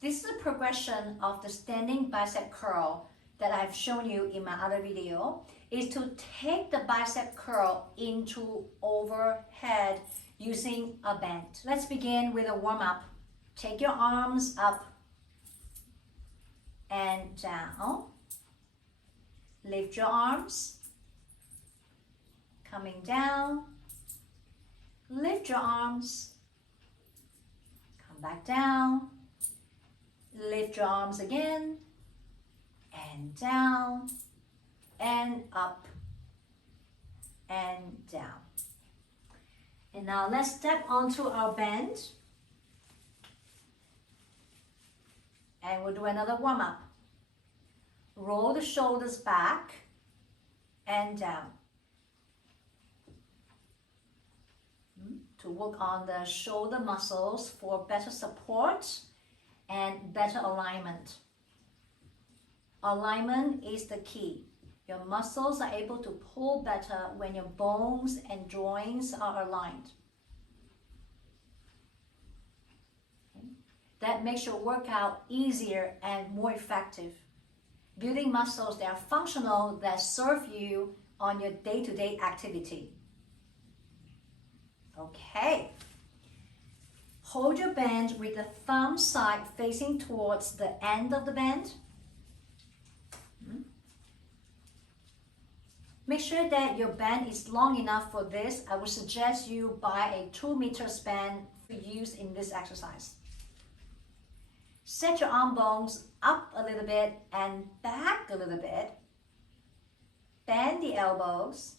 This is a progression of the standing bicep curl that I've shown you in my other video, is to take the bicep curl into overhead using a band. Let's begin with a warm-up. Take your arms up and down. Lift your arms. Coming down. Lift your arms. Come back down. Lift your arms again. And down. And up. And down. And now let's step onto our band. And we'll do another warm-up. Roll the shoulders back and down. To work on the shoulder muscles for better support and better alignment. Alignment is the key. Your muscles are able to pull better when your bones and joints are aligned. Okay. That makes your workout easier and more effective. Building muscles that are functional, that serve you on your day-to-day activity. Okay. Hold your band with the thumb side facing towards the end of the band. Make sure that your band is long enough for this. I would suggest you buy a 2-meter band for use in this exercise. Set your arm bones up a little bit and back a little bit. Bend the elbows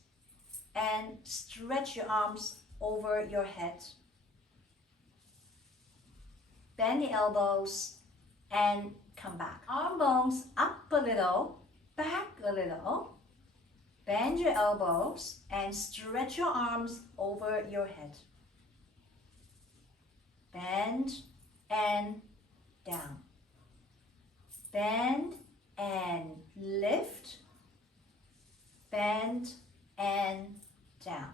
and stretch your arms over your head. Bend the elbows and come back. Arm bones up a little, back a little. Bend your elbows and stretch your arms over your head. Bend and down. Bend and lift. Bend and down.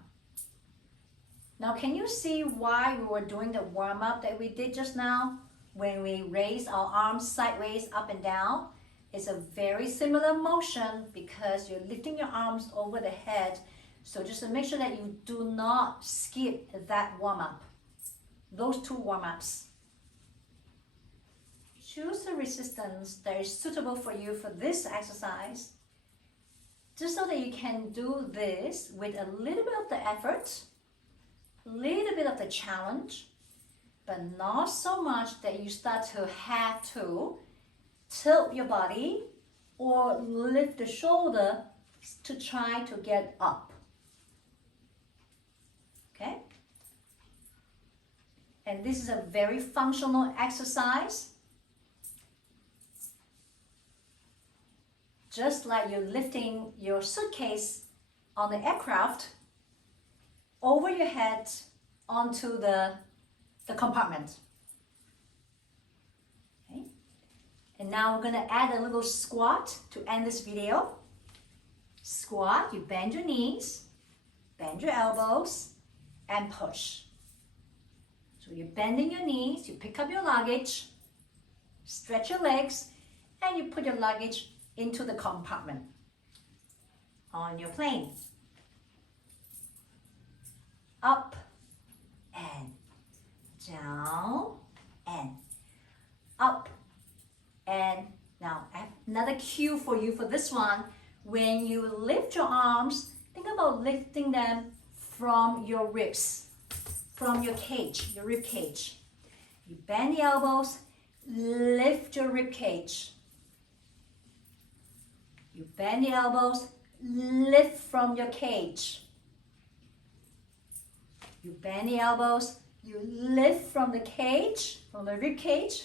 Now, can you see why we were doing the warm-up that we did just now? When we raise our arms sideways up and down, it's a very similar motion because you're lifting your arms over the head. So just to make sure that you do not skip that warm-up, those 2 warm-ups. Choose a resistance that is suitable for you for this exercise, just so that you can do this with a little bit of the effort, a little bit of the challenge, but not so much that you start to have to tilt your body or lift the shoulder to try to get up. Okay? And this is a very functional exercise. Just like you're lifting your suitcase on the aircraft over your head onto the compartment. Okay. And now we're going to add a little squat to end this video. Squat, you bend your knees, bend your elbows, and push. So you're bending your knees, you pick up your luggage, stretch your legs, and you put your luggage into the compartment on your plane. Up and down and up and now I have another cue for you for this one. When you lift your arms, think about lifting them from your ribs, from your cage, your rib cage. You bend the elbows, lift your rib cage. You bend the elbows, lift from your cage. You bend the elbows, you lift from the cage, from the rib cage.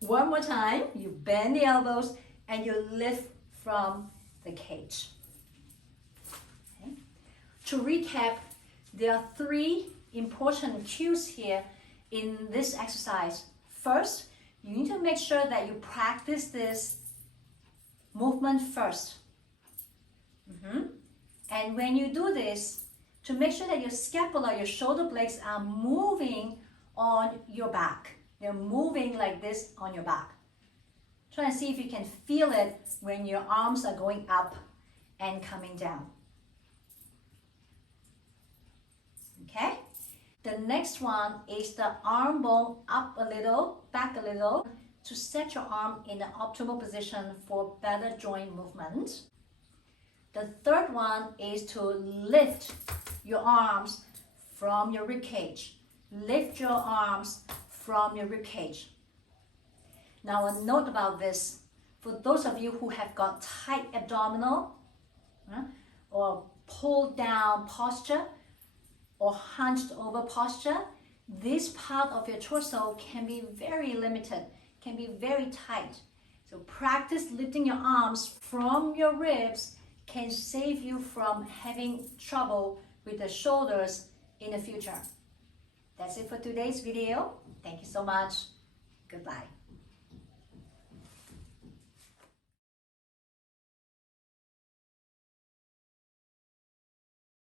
One more time, you bend the elbows and you lift from the cage. Okay. To recap, there are 3 important cues here in this exercise. First, you need to make sure that you practice this movement first. And when you do this, to make sure that your scapula, your shoulder blades are moving on your back. They're moving like this on your back. Try and see if you can feel it when your arms are going up and coming down. Okay? The next one is the arm bone up a little, back a little, to set your arm in the optimal position for better joint movement. The third one is to lift your arms from your rib cage. Lift your arms from your rib cage. Now a note about this, for those of you who have got tight abdominal or pulled down posture or hunched over posture, this part of your torso can be very limited, can be very tight. So practice lifting your arms from your ribs can save you from having trouble with the shoulders in the future. That's it for today's video. Thank you so much. Goodbye.